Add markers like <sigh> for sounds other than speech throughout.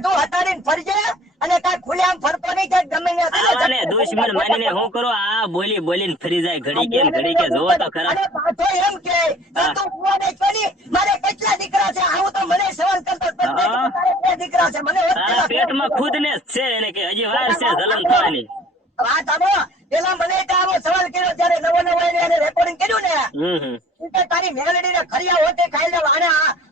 બધું હટાડીને ફરજે અને કાંઈ ખુલ્લેઆમ ફરતો નહીં કે ગમે ને આવાને દુશ્મન માનીને હું કરો? આ બોલી બોલીને ફરી જાય ઘડી કે ઘડી કે જોવો તો ખરા. અને પાછો એમ કે. તું ભુવાને કહી, મારે કેટલા દીકરા છે? આવું તો મને સવાલ કરતો બે દીકરા છે. મને પેટમાં ખુદને છે એને કે હજી વાર છે જલન થવાની. વાત આવો પેલા મને આવો સવાલ કર્યો ત્યારે નવો નવો એને રેકોર્ડિંગ કર્યું ને. તારી મેલડીને ખરિયા હોતે ખાઈ લેવા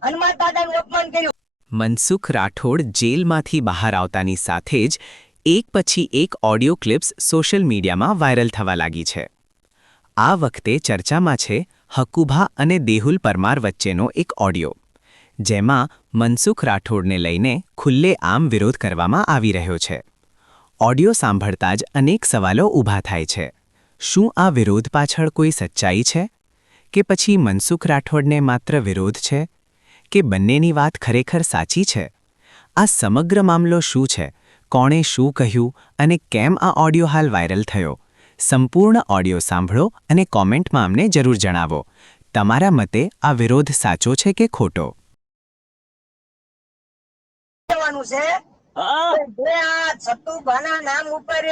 હનુમાન દાદા નું અપમાન કર્યું. મનસુખ રાઠોડ જેલમાંથી બહાર આવતાની સાથે જ એક પછી એક ઓડિયો ક્લિપ્સ સોશિયલ મીડિયામાં વાયરલ થવા લાગી છે. આ વખતે ચર્ચામાં છે હકુભા અને દેહુલ પરમાર વચ્ચેનો એક ઓડિયો, જેમાં મનસુખ રાઠોડને લઈને ખુલ્લેઆમ વિરોધ કરવામાં આવી રહ્યો છે. ઓડિયો સાંભળતા જ અનેક સવાલો ઊભા થાય છે. શું આ વિરોધ પાછળ કોઈ સચ્ચાઈ છે? કે પછી મનસુખ રાઠોડને માત્ર વિરોધ છે? કે બંનેની વાત ખરેખર સાચી છે? આ સમગ્ર મામલો શું છે? કોણે શું કહ્યું અને કેમ આ ઓડિયો હાલ વાયરલ થયો? સંપૂર્ણ ઓડિયો સાંભળો અને કોમેન્ટમાં અમને જરૂર જણાવો. તમારા મતે આ વિરોધ સાચો છે કે ખોટો? સતુભાના નામ ઉપર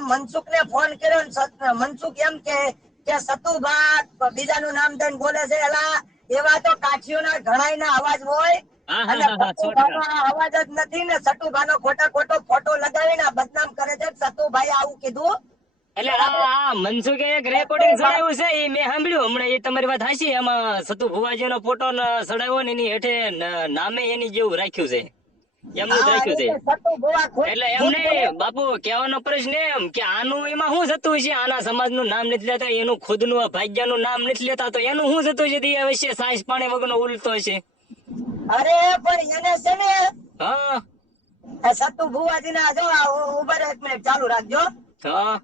મનસુખને ફોન કર્યો મનસુખ એમ કે કે સતુભા બીજાનું નામ દઈને બોલે છે એલા એવા તો કાઠીઓના ઘણાયના અવાજ હોય અને અવાજ જ નથી ને સતુભાનો ખોટા ખોટો ફોટો લગાવીને બદનામ કરે છે. સતુભાઈ આવું કીધું. એટલે આ મનસુખે એક રેકોર્ડિંગ ચડાવ્યું છે એ મેં સાંભળ્યું. હમણાં એ તમારી વાત હાચી એમાં સતુ ભુવાજીનો ફોટો ચડાવ્યો ને એની હેઠે નામે એની જેવું રાખ્યું છે. એમનું જ રાખ્યું છે એટલે એમને બાપુ કહેવાનો પ્રશ્ન એમ કે આનું એમાં શું થતું છે? આના સમાજનું નામ નથી લેતા એનું ખુદનું ભાગ્યનું નામ નથી લેતા તો એનું શું થતું છે? તે અવશ્ય સાંજ પાણી વગરનો ઉલટો છે. અરે પણ એને છે ને હા. સત્તુ ભુવાજી ના જો આ ઉ- ઊભા રહો એક મિનિટ ચાલુ રાખજો. હા.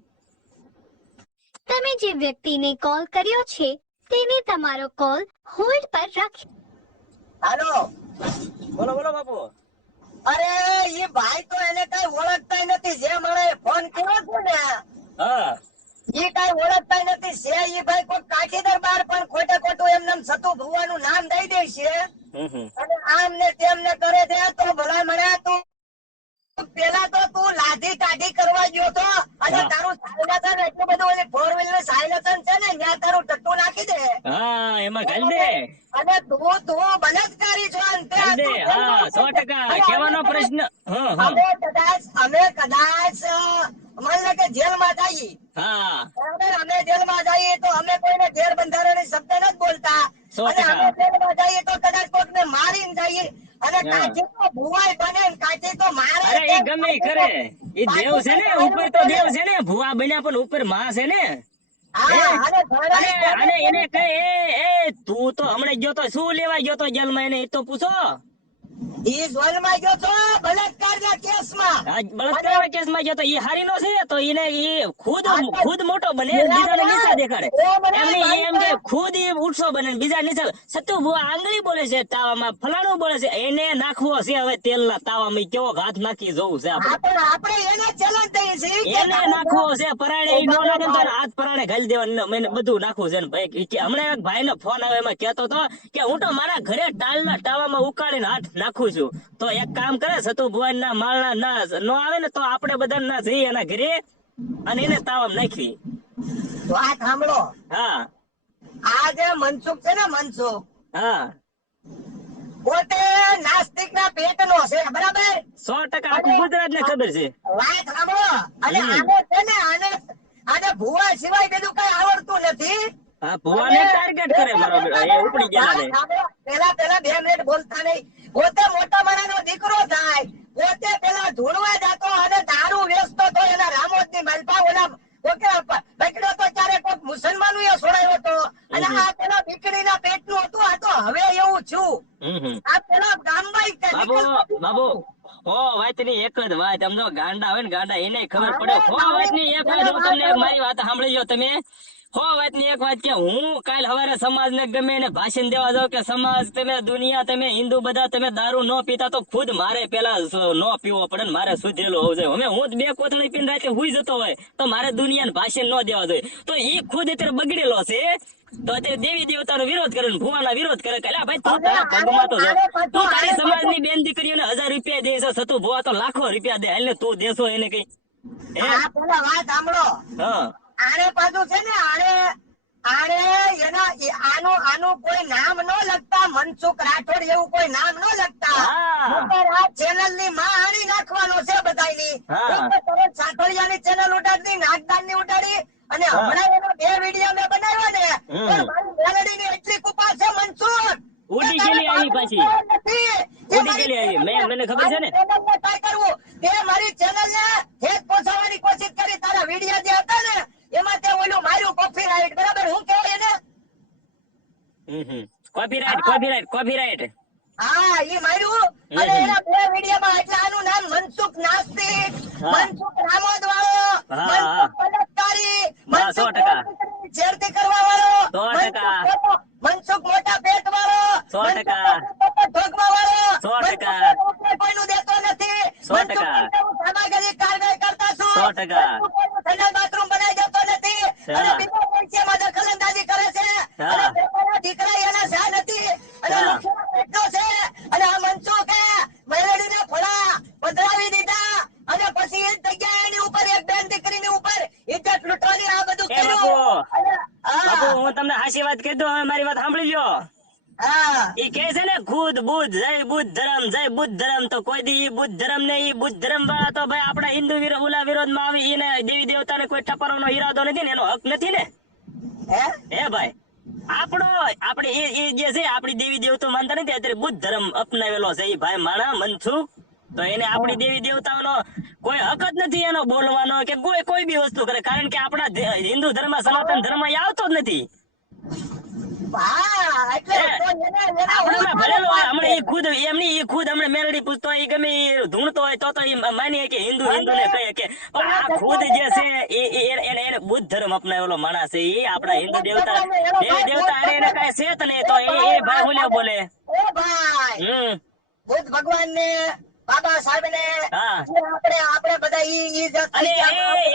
તમે જે વ્યક્તિને કોલ કર્યો છે તેને તમારો કોલ હોલ્ડ પર રાખી હાલો. બોલો બોલો બાપુ. અરે એ ભાઈ તો એને કઈ ઓળખતા નથી. જે મને ફોન કર્યો છે ને હા. એ કઈ ઓળખતા નથી. છે એ ભાઈ કોઈ કાઠીદર બાર પણ ખોટે ખોટું એમને એમ સતુ ભુવાનું નામ દઈ દે છે. અને આમ ને તેમ ને કરે છે તો ભલા મને તું પેલા તો તું લાધી કાઢી કરવા ગયો તો અને તારું સાયલેશન એટલું બધું ઓલી ફોર વ્હીલર સાયલેશન છે ને ત્યાં તારું ટટ્ટુ નાખી દે. હા એમાં ઘાલ દે. અને તું તું બલાત્કારી છો અને તે ઘાલ દે તું હા સો ટકા. કહેવાનો પ્રશ્ન હા હા. અમે કદાચ અમે કદાચ માની લો કે જેલમાં જઈએ. બરાબર? અમે જેલમાં જઈએ તો અમે કોઈને ગેરબંધારણીય શબ્દ નથી બોલતા. અને અમે જેલમાં જઈએ તો કદાચ કોકને મારીને જઈએ. અને. કાચી તો ભુવાય બને કાચી તો મારે અરે એ ગમે કરે. એ દેવ છે ને ઉપર તો દેવ છે ને. ભુવા બન્યા પણ ઉપરમાં છે ને. અને એને કહે એ એ તું તો હમણાં ગયો તો શું લેવા ગયો તો જેલમાં એને એ તો પૂછો. ઈ જેલમાં ગયો છો બલાત્કારના કેસમાં. આ કેસમાં ગયો તો એ હારી છે તો એને એ ખુદ ખુદ મોટો બને બીજાને નીચા દેખાડે. એમને એમ કે ખુદ એ ઉઠસો બને બીજા નીચા સતુ ભુવા આંગળી બોલે છે તાવામાં ફલાણું બોલે છે એને નાખવો છે હવે તેલના તાવામાં. કેવો હાથ નાખી જોવું છે આપણે. આપણે આપણે એને નાખવો છે પરાણે ઈ નો નાખે તો હાથ પરાણે ઘાલી દેવાનું. મને બધું નાખવું છે ભાઈ. હમણાં એક ભાઈ નો ફોન આવે એમાં કેતો તો કે હું તો મારા ઘરે ટાલના ટાવામાં ઉકાળીને હાથ નાખું છું તો એક કામ કરે સતુ ભુવન ના માળના ના નો આવે ને તો આપણે બધા ના જઈએ એના ઘરે અને એને તાવમ નાખવી વાત સાંભળો. હા. આ જે મનસુખ છે ને મનસુખ હા. પોતે નાસ્તિક ના પેટ નો છે બરાબર? સો ટકા ગુજરાત ને ખબર છે. વાત સાંભળો. અને. આને છે ને આને આને ભુવા સિવાય બીજું કઈ આવડતું નથી. હા ભુવાને ટાર્ગેટ કરે મારો એ ઉપડી ગયા પેલા પેલા બે મિનિટ બોલતા નહીં. પોતે મોટા માણાનો દીકરો થાય. પોતે પેલા ધૂણવા જતો અને દારૂ વેચતો તો એના રામોદની મલપા ઓલા ઓકે પકડ્યો તો ત્યારે કોઈક મુસલમાનો એ છોડાયો હતો. અને આ પેલા દીકરીના પેટનું હતું આ તો હવે એવું છું. આ પેલા ગામમાં બાબુ બાબુ. હો વાતની એક જ વાત. આમ ગાંડા હોય ને ગાંડા એને ખબર પડે. હો વાતની એક હું તમને મારી વાત સાંભળી તમે. હો વાતની એક વાત કે હું કાલ હવારે સમાજ ને ગમે એને ભાષણ દેવા જાઉં કે સમાજ તમે દુનિયા તમે હિન્દુ બધા તમે દારૂ ન પીતા તો ખુદ મારે પેલા ન પીવો પડે ને મારે સુધરેલો હોવું જોઈએ. અમે હું બે કોથળી પીને રાતે હુઈ જતો હોય તો મારે દુનિયાને ભાષણ ન દેવા જોઈએ. તો ઈ ખુદ અત્યારે બગડેલો છે. તો અત્યારે દેવી દેવતાનો વિરોધ કરે ને ભુવાના વિરોધ કરે કે ભાઈ તું તારા પગમાં તો તું તારી સમાજની બેન દીકરીઓને હજાર રૂપિયા દે છે સતુ ભુવા તો લાખો રૂપિયા દે. હાલ ને તું દેશો એને કઈ. હે પેલા વાત સાંભળો. હા. આને પાછું છે ને આને આને એના આનું આનું કોઈ નામ ન લખતા મનસુખ રાઠોડ એવું કોઈ નામ ન લખતા આ ચેનલની માં આણી નાખવાનો છે તો તરત સાતળિયાની ચેનલ ઉડાડી નાગદાનની ઉડાડી અને હમણાં એનો બે વીડિયો મેં બનાવ્યા ને. પણ મારી મેલડીની એટલી કૃપા છે મનસુખ ઉડી ગયેલી આવી પાછી. ઉડી ગયેલી આવી. મેં- મને ખબર છે ને. મારી ચેનલને કાંઈ કરવું તે મારી ચેનલ ને ઠેક પહોંચાડવાની કોશિશ કરી તારા વીડિયો જે હતા ને એમાં તે ઓલું માર્યું કોપીરાઇટ બરાબર હું કહેવાય એને કોપીરાઇટ કોપીરાઇટ કોપીરાઇટ હા ઈ માર્યું અને હમ. એના બે વિડીયોમાં એટલે આનું નામ મનસુખ નાસ્તિક હા. મનસુખ રામોદ વાળો હા, હા. મનસુખ બળાત્કારી હા, સો મનસુખ ટકા. છેડતી કરવા વાળો સો ટકા. મનસુખ મોટો- મનસુખ મોટા પેટ વાળો સો મનસુખ ટકા. ઠોકવા વાળો સો મનસુખ ટકા. કોઈને દેતો નથી સો મનસુખ ટકા. સામાજિક કાર્ય કરતા છું સો ટકા. બાથરૂમ બનાવી દેતો નથી અને હા. બીજા પૈસામાં દખલઅંદાજી કરે છે હા. અને પોતાના દીકરા એના શા નથી અને હા. લુખ્ખો પેટનો છે અને આ મનસુખે મેલડીને ફળા પધરાવી દીધા અને પછી એ જ જગ્યાએ એની ઉપર એક બેન દીકરીની ઉપર ઇજ્જત લૂંટવાની આ બધું એ કર્યું બાપુ. અને બાપુ હા હું તમને હાચી વાત કહી દઉં હવે મારી વાત સાંભળી લ્યો હા ઈ કહે છે ને ખુદ બુદ્ધ જય બુદ્ધ ધર્મ જય બુદ્ધ ધર્મ તો કોઈ દી ઈ બુદ્ધ ધર્મ ને ઈ બુદ્ધ ધર્મ વાળા તો ભાઈ આપણા હિન્દુ વિરો વિરોધમાં આવી ઈને દેવી દેવતાને કોઈ ટપરવાનો ઈરાદો નથી ને એનો હક નથી ને? હે? હે ભાઈ આપણો આપણે એ એ જે છે આપણી દેવી દેવતા માનતા નથી અત્યારે બુદ્ધ ધર્મ અપનાવેલો છે એ ભાઈ માણા મનસુખ. તો એને આપણી દેવી દેવતાઓનો કોઈ હક જ નથી એનો બોલવાનો કે કોઈ કોઈ બી વસ્તુ કરે કારણ કે આપણા હિન્દુ ધર્મ સનાતન ધર્મ એ આવતો જ નથી. ખુદ એમની ઈ ખુદ હમણાં મેલડી પૂછતો હોય ગમે ધૂણતો હોય તો તો એ માનીએ કે હિન્દુ હિન્દુ ને કહે કે પણ આ ખુદ જે છે એને એને બુદ્ધ ધર્મ અપનાવેલો માણસ છે એ આપણા હિન્દુ દેવતા દેવી દેવતા અને એને કઈ છે જ નહીં તો એ ભાઈ હું બોલે. હમ. બુદ્ધ ભગવાન ને બાબા સાહેબ ને આપણે આપણે બધા ઈ ઈ જ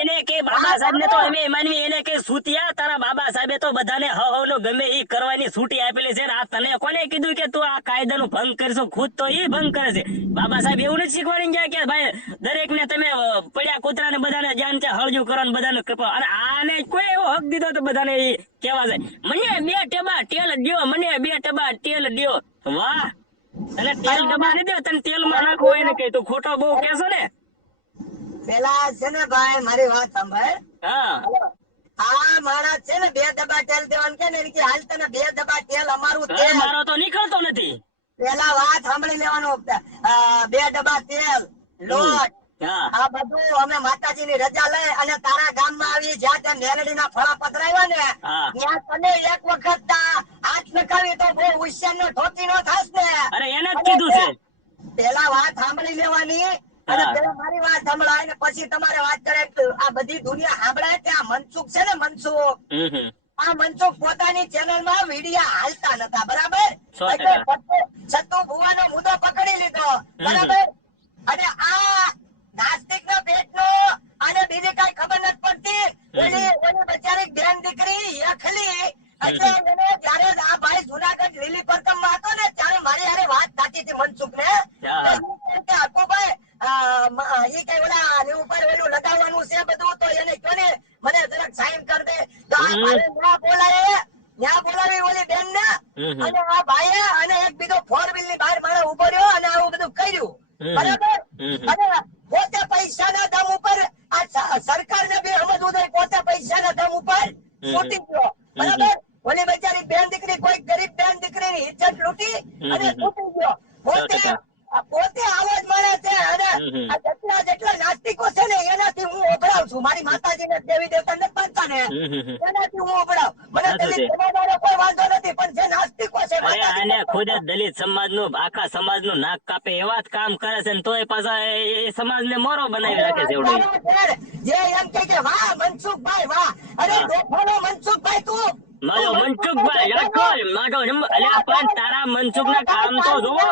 એને કે બાબા સાહેબ ને તો અમે માનવી એને કે સૂતિયા તારા બાબા સાહેબે તો બધાને હ હ નો ગમે ઈ કરવાની છૂટી આપેલી છે આ તને કોને કીધું કે તું આ કાયદાનું ભંગ કરશો? ખુદ તો ઈ ભંગ કરે છે. બાબા સાહેબ એવું નથી શીખવાડી ગયા કે ભાઈ દરેક ને તમે પડ્યા કૂતરા ને બધાને જાન છે હળજુ કરો ને બધાને કૃપા. અને આને કોઈ એવો હક દીધો તો બધાને ઈ કેવા છે મને બે ટબા ટેલ દ્યો મને બે ટબા ટેલ દ્યો. વાહ. તને તેલ ડબ્બા દે તને તેલમાં નાખવું હોય ને કે તું ખોટો બહુ કેશો ને. પેલા છે ને ભાઈ મારી વાત સાંભળ. હા. આ માણસ છે ને બે ડબ્બા તેલ દેવાનું કે ને કે હાલ તને બે ડબ્બા તેલ અમારું તેલ. મારો તો નીકળતો નથી. પેલા વાત સાંભળી લેવાનું. બે ડબ્બા તેલ લોટ. આ બધું અમે માતાજી ની રજા લઈ અને તારા ગામમાં આવી જ્યાં ત્યાં મેલડીના ફળા પધરાવ્યા ને ત્યાં તને એક વખત હાથ નખાવી તો બહુ હોશિયાર ને ઠોકી નો થાસ ને. અરે એને જ કીધું છે. પેલા વાત સાંભળી લેવાની અને પેલા મારી વાત સંભળાય ને પછી તમારે વાત કરે આ બધી દુનિયા સાંભળાય કે આ મનસુખ છે ને મનસુખ. આ મનસુખ પોતાની ચેનલમાં વિડિયા હાલતા નતા બરાબર? એટલે સત્તુ ભુવાનો મુદ્દો પકડી લીધો. બરાબર અને આ નાસ્તિક ના પેટ નો અને બીજી કઈ ખબર નથી પડતી ઓલી ઓલી બચારી બેન દીકરી યખલી એટલે એને જયારે આ ભાઈ જુનાગઢ લીલી પરકમમાં હતો ને ત્યારે મારી હારે વાત થતી હતી મનસુખ ને હા. કે હકુભાઈ ઈ કઈ ઓલા આની ઉપર ઓલું લગાવવાનું છે બધું તો એને કયો ને મને જરાક સાઈન કર દે તો આ હમ. ભાઈએ ન્યા બોલાય ન્યા બોલાવી ઓલી બેન ને હમ. અને આ ભાઈએ અને એક બીજો ફોર વ્હીલની બહાર માણસ ઊભો રહ્યો અને આવું બધું કર્યું હમ. બરાબર હમ. અને પોતે પૈસાના દમ ઉપર આ સ- સરકારને બી સમજવું જોઈએ પોતે પૈસાના દમ ઉપર હમ. છૂટી ગયો બરાબર ઓલી બચારી બેન દીકરી કોઈ ગરીબ બેન દીકરીની ઇજ્જત લૂંટી અને હમ. છૂટી ગયો પોતે સો ટકા. આ પોતે આવો જ માણસ છે અને હમ. આ જેટલા જેટલા નાસ્તિકો છે ને એનાથી હું ઓભળાવ છું મારી માતાજીને દેવી દેવતા નથી માનતા ને હમ હમ હમ. એનાથી હું ઓભળાવ મને સાચું દલિત છે. સમાજવાળો કોઈ વાંધો નથી પણ જે નાસ્તિકો છે અરે માતાજીને આને ખુદ જ દલિત સમાજનું આખા સમાજનું નાક કાપે એવા જ કામ કરે છે ને તોય પાછા એ સમાજ ને મોરો બનાવી રાખે છે એવડો જે એમ કે કે વાહ મનસુખભાઈ વાહ અરે હા. ડોફાનો મનસુખભાઈ તું મારો મનસુખભાઈ રાખોલ મારો જમ- અલ્યા પણ તારા મનસુખ ના કામ તો જુઓ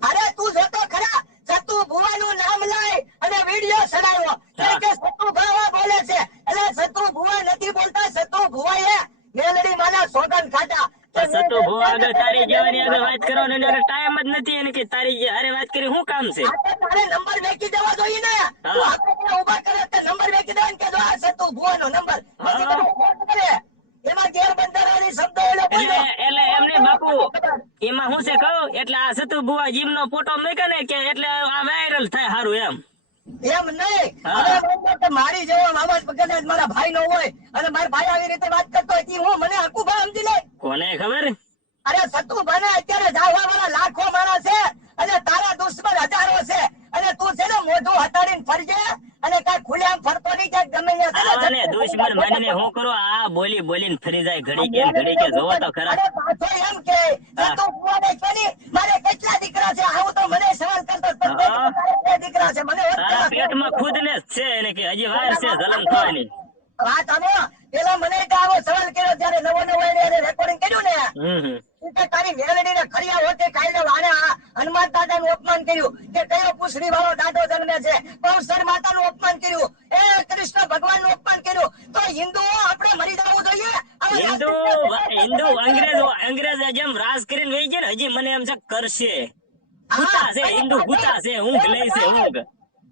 અરે તું જોતો ખરા સતુ ભુવાનું નામ લઈ અને વિડિયો ચડાવ્યો કે હા. કે સતુ ભાવા બોલે છે એટલે સતુ ભુવા નથી બોલતા સતુ ભુવાએ મેલડી માના સોગન ખાધા કે પણ સતુ ભૂ આગળ તારી જેવાની આગળ વાત કરવાનો એની આગળ ટાઈમ જ નથી એને કે તારી જે હારે વાત કરી શું કામ છે આ તો તારે નંબર વેચી દેવા જોઈએ ને તું આપણે ત્યાં ઊભા કરે તો નંબર વેચી દેવાનો કે જો આ સતુ ભુવાનો નંબર પછી હા. બધા ફોન કરે એમાં ગેરબંધારણી શબ્દો એ લોકો એટલે એટલે એમને બાપુ એમાં શું છે કહું એટલે આ સતુ ભુવા જીમ નો ફોટો મૂકે ને કે એટલે આ વાયરલ થાય સારું એમ. એમ નહીં. મારી જેવો મામા કદાચ મારા ભાઈ નો હોય અને મારા ભાઈ આવી રીતે વાત કરતો હોય હું મને આખું ભાઈ સમજી લે. કોને ખબર? અરે સતુ બને અત્યારે જાવા વાળા લાખો માણસ છે અને તારા દુશ્મન હજારો છે. અને તું છે ને મોઢું હટાડીને ફરજે અને કઈ ખુલ્લેઆમ ફરતો નહીં ક્યાંક ગમે ત્યાં છે ને આને દુશ્મન માનીને હું કરું? આ બોલી બોલીને ફરી જાય ઘડી કે ઘડી કે જોવો તો ખરા. અરે પાછો એમ કે સતુ ભુવાને કે ની, મારે કેટલા દીકરા છે? આવું તો મને સવાલ કરતો બે દીકરા છે? મને પેટમાં ખુદ ને છે એને કે હજી વાર છે જલમ થવાની. વાત આમાં પેલા મને આવો સવાલ કર્યો ત્યારે નવો નવો એને રેકોર્ડિંગ કર્યું ને. હમ હમ. કે તારી મેલડીને ખરિયા હોતે ખાઈને વાણે હનુમાન દાદાનું અપમાન કર્યું. કે કયો પુસડી વાળો દાદો જન્મે છે? કૌશર માતાનું અપમાન કર્યું. એ કૃષ્ણ ભગવાનનું અપમાન કર્યું. તો હિન્દુઓ આપણે મરી જવું જોઈએ? હિન્દુ હિન્દુ અંગ્રેજ અંગ્રેજ જેમ રાજ કરીને વહી ગયા ને હજી મને એમ છે કરશે. છે હિન્દુ ગુતા છે ઊંઘ લઈ છે ઊંઘ.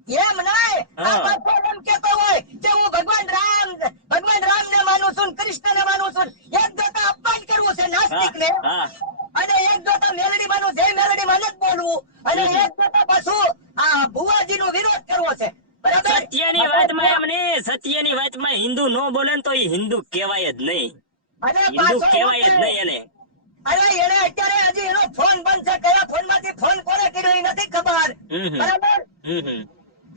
એમ નહીં. આ. એમ કેતો હોય કે હું ભગવાન રામ ભગવાન રામ ને માનું છું કૃષ્ણ ને માનું છું એક જોતા અપમાન કરવું છે નાસ્તિક ને અને એક જોતા મેલડી માનું જય મેલડી માં જ બોલવું અને એક જોતા પાછું આ ભુવાજી નો વિરોધ કરવો છે. સત્યની વાતમાં એમ નહીં સત્યની વાતમાં હિન્દુ નો બોલે તો એ હિન્દુ કહેવાય જ નહીં. હિન્દુ પાછો કહેવાય જ નહીં એને. અરે એને અત્યારે હજી એનો ફોન બંધ છે. કયા ફોનમાંથી ફોન કોને કર્યો એ નથી ખબર. બરાબર?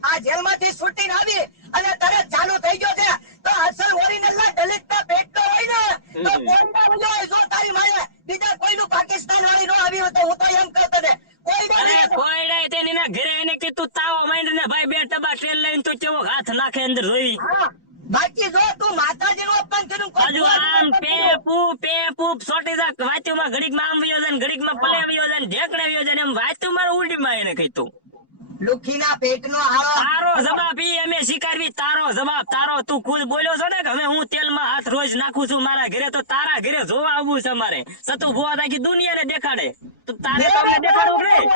આ જેલમાંથી છૂટીને આવી અને તરત ચાલુ થઈ ગયો છે. તો અસલ ઓરિજિનલ દલિત ના પેટ તો હોય ને તો હમ. હોય જો તારી માએ બીજા કોઈનું પાકિસ્તાન વાળી નો આવી હોય તો હું તો એમ કરતો ને બાકી જો તું માતાજી નું અપમાન કર્યું હજુ આમ પે પુ પે પુ સોટી જા વાત્યુમાં ઘડીકમાં આમ વયો જાય માં પલે વયો ઢેકણે એમ વાત્યુ મારે ઉલટીમાં એને કીધું. લુખીના પેટનો હારો તારો જવાબ ઈ અમે સ્વીકારવી. તારો જવાબ તારો તું ખુદ બોલ્યો છો ને કે હવે હું તેલમાં હાથ રોજ નાખું છું મારા ઘરે તો તારા ઘરે જોવા આવવું છે મારે. સતુ ભુવા તાકી દુનિયાને દેખાડે. તો તારે તો દેખાડવું નહીં.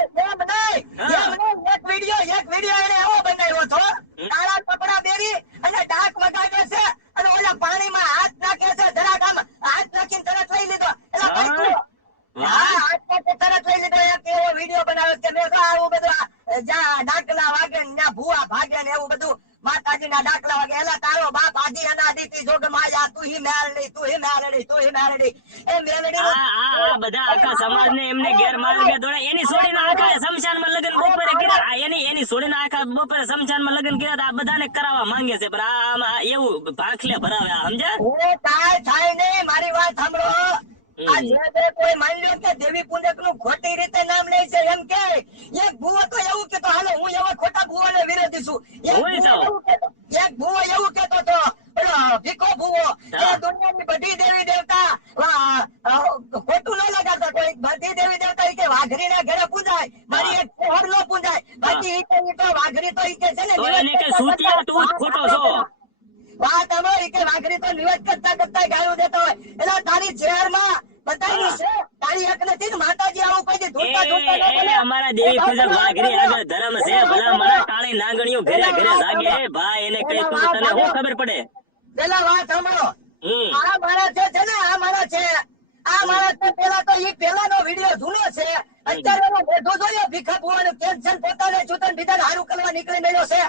એક વિડિયો એક વિડિયો એને એવો બનાવ્યો હતો. કાળા કપડા બેરી અને ડાક વગાડે છે અને ઓલા પાણીમાં હાથ નાખે છે જરાક આમ હાથ નાખીને તરત લઈ લીધો એટલે હા. ભાઈ તું- વાહ. હા, હાથ નાખીને તરત લઈ લીધો એક એવો વિડિયો બનાવ્યો છે મેં કહ્યું આવું બધું આ જ્યાં ડાકલા વાગે ને ત્યાં ભૂવા ભાગે ને એવું બધું માતાજીના ડાકલા વાગે એલા તારો બાપ આદિ અનાદિથી જોગ માયા તું હી મેલડી તું હી મેલડી તું હી મેલડી એ મેલડી આ આ આ બધા આખા સમાજને એમને ગેરમાર્ગે દોડે એની છોડીને આખા શમશાનમાં લગ્ન બપોરે કર્યા આ એની એની છોડીને આખા બપોરે શમશાનમાં લગ્ન કર્યા તો આ બધાને કરાવવા માંગે છે પણ આ આમાં એવું ભાખલે ભરાવે આ સમજ્યા એ કાંઈ થાય નહીં મારી વાત સાંભળો હમ. આ જે તે કોઈ માની લ્યો કે દેવી પુંજકનું ખોટી રીતે નામ લે છે એમ કે એક ભૂવો તો એવું કેતો હાલો હું એવા ખોટા ભૂવાને વિરોધી છું એક હોય ભૂવો તો. એવું કહેતો- એક ભૂવો એવું કેતો તો પેલો ભીખો ભૂવો હા. એ દુનિયાની બધી દેવી દેવતા આ, આ, ખોટું ન લગાડતા કોઈ બધી દેવી દેવતા ઈ કે વાઘરી ના ઘરે પૂજાય મારી એક શહેર નો પૂજાય બાકી ઈ કે ઈ તો વાઘરી તો ઈ કે છે ને તો નિવેદ એને કે કરતા સૂતિયા કરતા તું જ ખોટો છો. વાત અમારી કે વાઘરી તો નિવેદ કરતા કરતા ગાયું દેતો હોય એટલે તારી ચેરમાં બતાવી છે તારી હક નથી ને માતાજી આવું કોઈ દી ધૂળતા ધૂળતા ન એ એ બોલે. અમારા દેવી પૂજક વાઘરી આગળ ધર્મ છે ભલા મારા કાળી નાગણીઓ ઘરે ઘરે જાગે હે ભાઈ એને કઈ તું તને શું ખબર પડે? પેલા વાત સાંભળો. આ માણસ જે છે ને આ માણસ છે. આ માણસ છે પેલા તો ઈ પેલાનો વીડિયો જૂનો છે. અત્યારે મોઢો જોયો ભીખા ભુવાનું ટેન્શન પોતાને છૂટે ને બીજાને હારું કરવા નીકળી ગયો છે.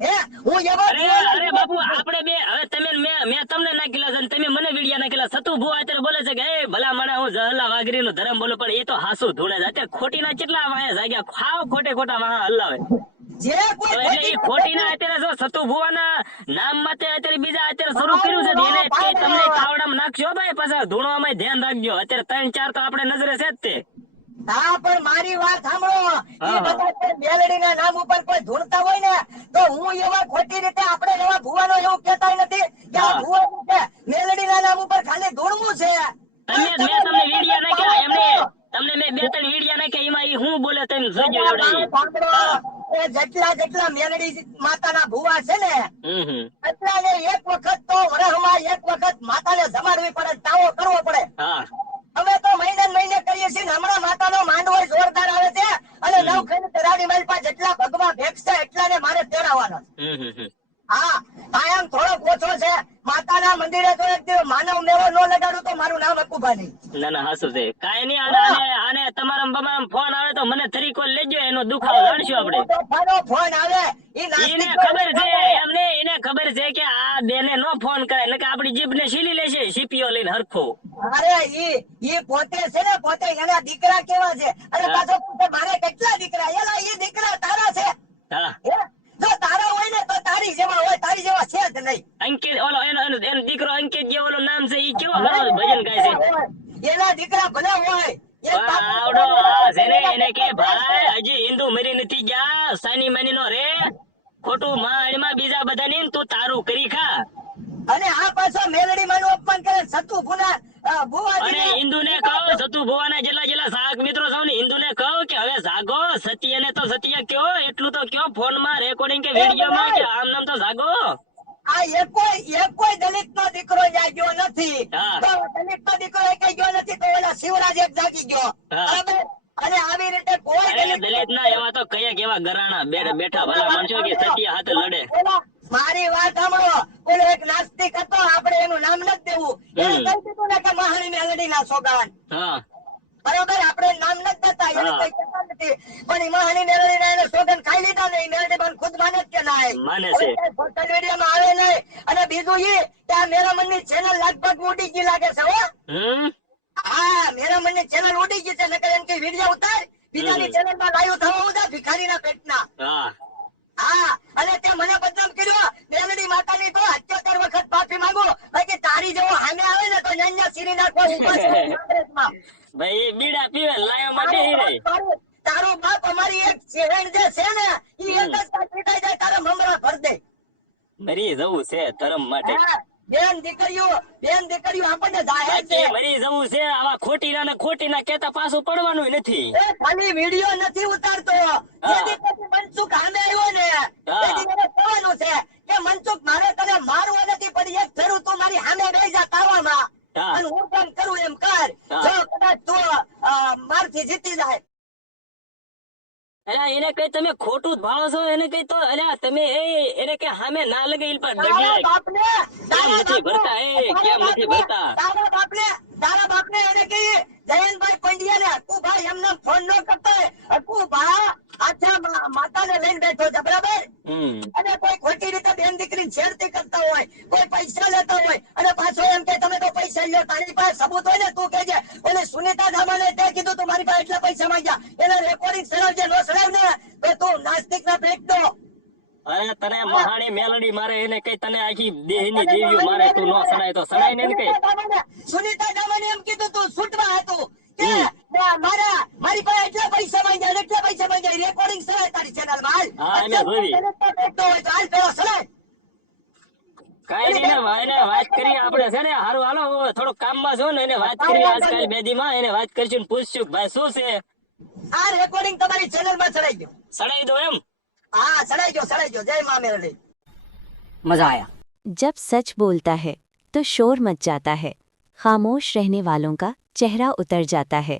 અરે બાપુ આપણે બે હવે તમે મેં મેં તમને નાખેલા છે તમે મને વિડિયા નાખેલા. સતુ ભુવા અત્યારે બોલે છે કે એ ભલા મને હું જહલા વાઘરી નું ધર્મ બોલું પણ એ તો હાસુ ધૂણે છે. અત્યારે ખોટી ના કેટલા વાયા જાગ્યા? ખાવ ખોટે ખોટા વાહ હલાવે ખોટી ના અત્યારે જો સતુ ભુવાના નામ માટે અત્યારે બીજા અત્યારે શરૂ કર્યું છે એને તમને તાવડામાં નાખશો ભાઈ પાછા? ધૂણવામાં ધ્યાન રાખજો. અત્યારે ત્રણ ચાર તો આપણે નજરે છે જ તે. હા પણ મારી વાત સાંભળો. એ બધા મેલડીના નામ ઉપર કોઈ ધૂણતા હોય ને તો હું એવા ખોટી રીતે આપણે એવા ભુવાનો એવું કહેતા નથી કે આ. ભુવાનું છે? મેલડીના નામ ઉપર ખાલી ધૂણવું છે. તમે મેં તમને વિડિયા નાખ્યા એમને તમને મેં બે ત્રણ વિડિયા નાખ્યા એમાં હું બોલે તમે જોજો એ જેટલા જેટલા મેલડી માતાના ભુવા છે ને એટલા હમ. એક વખત તો વરહમાં એક વખત માતાને જમાડવી પડે તાવો કરવો પડે. હા. અમે તો મહિને ને મહિને કરીએ છીએ હમણાં હમણાં માતાનો માંડવો જોરદાર આવે છે. અને નવ ખંડ તરાડી મારી પાસે જેટલા ભગવા ભેક્ષ છે એટલા ને મારે તેડાવવાના છે. હા કાયમ થોડોક ઓછો છે. માતાના મંદિરે તો એક દિવસ માનવ મેળો ન લગાડું તો મારું નામ અકુભા નહીં ના ના હાસુ છે. કાંઈ નહીં આને આને આને તમારા બમારા ફોન આવે તો મને તરીકો લેજો એનો દુખાવો જાણશું આપણે. તોફાનો ફોન આવે. એને ખબર છે એમને એને ખબર છે કે આ બેને નો ફોન કરે એટલે કે આપડી જીભ ને છીલી લેશે સીપીઓ લઈને હરખો. અરે ઈ ઈ પોતે છે ને પોતે એના દીકરા કેવા છે? હા. પાછો મારે કેટલા દીકરા? એલા ઈ દીકરા તારા છે. હે? જો તારા હોય ને તો તારી જેવા હોય તારી જેવા છે જ નહીં. અંકિત ઓલો એનો એનો દીકરો અંકિત જે ઓલો નામ છે ઈ કેવો હારો ભજન ગાય છે? એના દીકરા ભલે હોય આવડો જેને એને કે ભાઈ હજી હિન્દુ મરી નથી ગયા સાની મની નો રે. ખોટું માં બીજા બધા ની તું તારું કરી ખા. અને આ પાછો મેલડી માનું અપમાન કરે સતુ ભુના અને હિન્દુ ને કહો સતુ ભુવાના જેટલા જેટલા સાહક મિત્રો છો ને હિન્દુ ને કહો કે હવે જાગો. સત્ય ને તો સત્ય કયો એટલું તો કયો ફોનમાં રેકોર્ડિંગ કે વીડિયો માં કે આમ નામ તો જાગો. આ એકોય એકોય દલિત નો દીકરો જાગ્યો નથી. દલિત નો દીકરો એકેય ગયો નથી તો ઓલા શિવરાજ એક જાગી ગયો. બરાબર? અને આવી રીતે કોઈ દલિત ના એવા તો કયા કેવા ગરાણા બેઠા ભલા માણસો કે સત્ય હાથે લડે. મારી વાત સાંભળો. ઓલો એક નાસ્તિક હતો આપણે એનું નામ નથી દેવું. એને. કહી દીધું ને કે મહાણી મેલડી ના સોગાન. હા. બરાબર આપણે નામ નથી દેતા એને. કહેતા નથી પણ મહાણી મેલડી ના એને સોગન ખાઈ લીધા ને ઈ પણ ખુદ માને કે ના એ. માને છે. સોશિયલ મીડિયામાં આવે નહીં અને બીજું ઈ કે આ મેરામણની ચેનલ લગભગ ઉડી ગઈ લાગે છે હો હમ હા મેરામણની ચેનલ ઉડી ગઈ છે નકર એમ કે વિડિયો ઉતાર બીજાની હમ. ચેનલમાં લાઈવ થવા ઉતા ભિખારી ના પેટના હા હા અને તે મને બદનામ કર્યો મેલડી માતાની તો અત્યોતેર વખત માફી માંગુ બાકી તારી જેવો સામે આવે ને તો ન્યા સિરી નાખવા કોંગ્રેસમાં. <laughs> ભાઈ બીડા પીવે લાયો માટે બેહી રહી તારું- બાપ અમારી એક ચેહણ જે છે ને ઈ એક જ વાર જાય તારા મમરા ભર દે. મરી જવું છે ધર્મ માટે. બેન દીકરીઓ બેન દીકરીઓ આપણને જાહેર છે. મરી જવું છે આવા ખોટી ના ખોટી ના કેતા પાછું પડવાનું નથી. એ ખાલી વીડિયો નથી ઉતારતો. જે દીકરી મનસુખ હામે આવ્યો ને તેથી દીકરીને કહેવાનું છે કે મનસુખ મારે તને મારવો નથી પડી એક ફેરું તું મારી સામે બેસી જા તારવામાં. અને હું પણ કરું એમ કર. જો કદાચ તું મારથી જીતી જાય. અલ્યા એને કઈ તમે ખોટું ભાળો છો? એને કઈ તો અલ્યા તમે એ એને કઈ સામે ના લગે ઈ પણ તારા ડગે બાપને તારા નથી ભરતા, એ, કેમ નથી ભરતા? તારા બાપને તારા બાપને એને કહી જયંતભાઈ પંડ્યા ને અકુભાઈ એમને ફોન ન કરતો અકુ અકુભા આછા માતાને લઈને બેઠો છે બરાબર? અને કોઈ ખોટી રીતે બેન દીકરી છેડતી કરતા હોય કોઈ પૈસા લેતા હોય અને પાછો એમ કે તમે તો પૈસા લ્યો તારી પાસે સબૂત હોય ને તું કહેજે ઓલે સુનિતા ધામાને તે કીધું તું મારી પાસે એટલા પૈસા માંગ્યા એને રેકોર્ડિંગ સરાવજે નો સરાવ ને તો તું નાસ્તિક ના ભેટ દો અરે તને મહાણી મેલડી મારે એને કઈ તને આખી દેહની દેવીઓ મારે તું નો સડાય તો સડાય ને કઈ? સુનિતા ધામાને એમ કીધું તું છૂટવા હતું. કે ના, મારા મારી પાસે એટલા પૈસા માંગ્યા અને એટલા પૈસા માંગ્યા રેકોર્ડિંગ સરાય તારી ચેનલ માં હા, એને જોઈ. હોય તો હાલ પેલો સરાય કઈ નહીં ને ભાઈ ને વાત કરી આપણે છે ને હારું હાલો હું થોડુંક કામમાં છું ને એને વાત કરી આજકાલ બે દી માં એને વાત કરશું ને પૂછશું કે ભાઈ શું છે આ રેકોર્ડિંગ તમારી ચેનલ માં ચડાઈ ગયો સડાઈ દો એમ हाँ सड़ाई जो सड़ाई जो जय माँ मेरे मजा आया जब सच बोलता है तो शोर मच जाता है खामोश रहने वालों का चेहरा उतर जाता है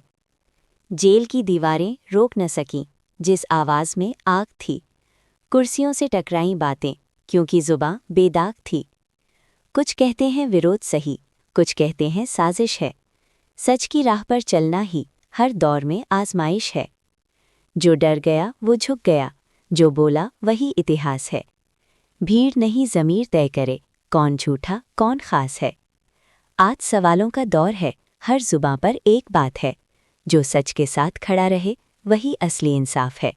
जेल की दीवारें रोक न सकीं, जिस आवाज़ में आग थी। कुर्सियों से टकराई बातें, क्योंकि जुबा बेदाग थी। कुछ कहते हैं विरोध सही, कुछ कहते हैं साजिश है। सच की राह पर चलना ही हर दौर में आजमाइश है। जो डर गया, वो झुक गया, जो बोला, वही इतिहास है। भीड़ नहीं जमीर तय करे, कौन झूठा, कौन खास है। आज सवालों का दौर है, हर जुबां पर एक बात है। जो सच के साथ खड़ा रहे वही असली इंसाफ है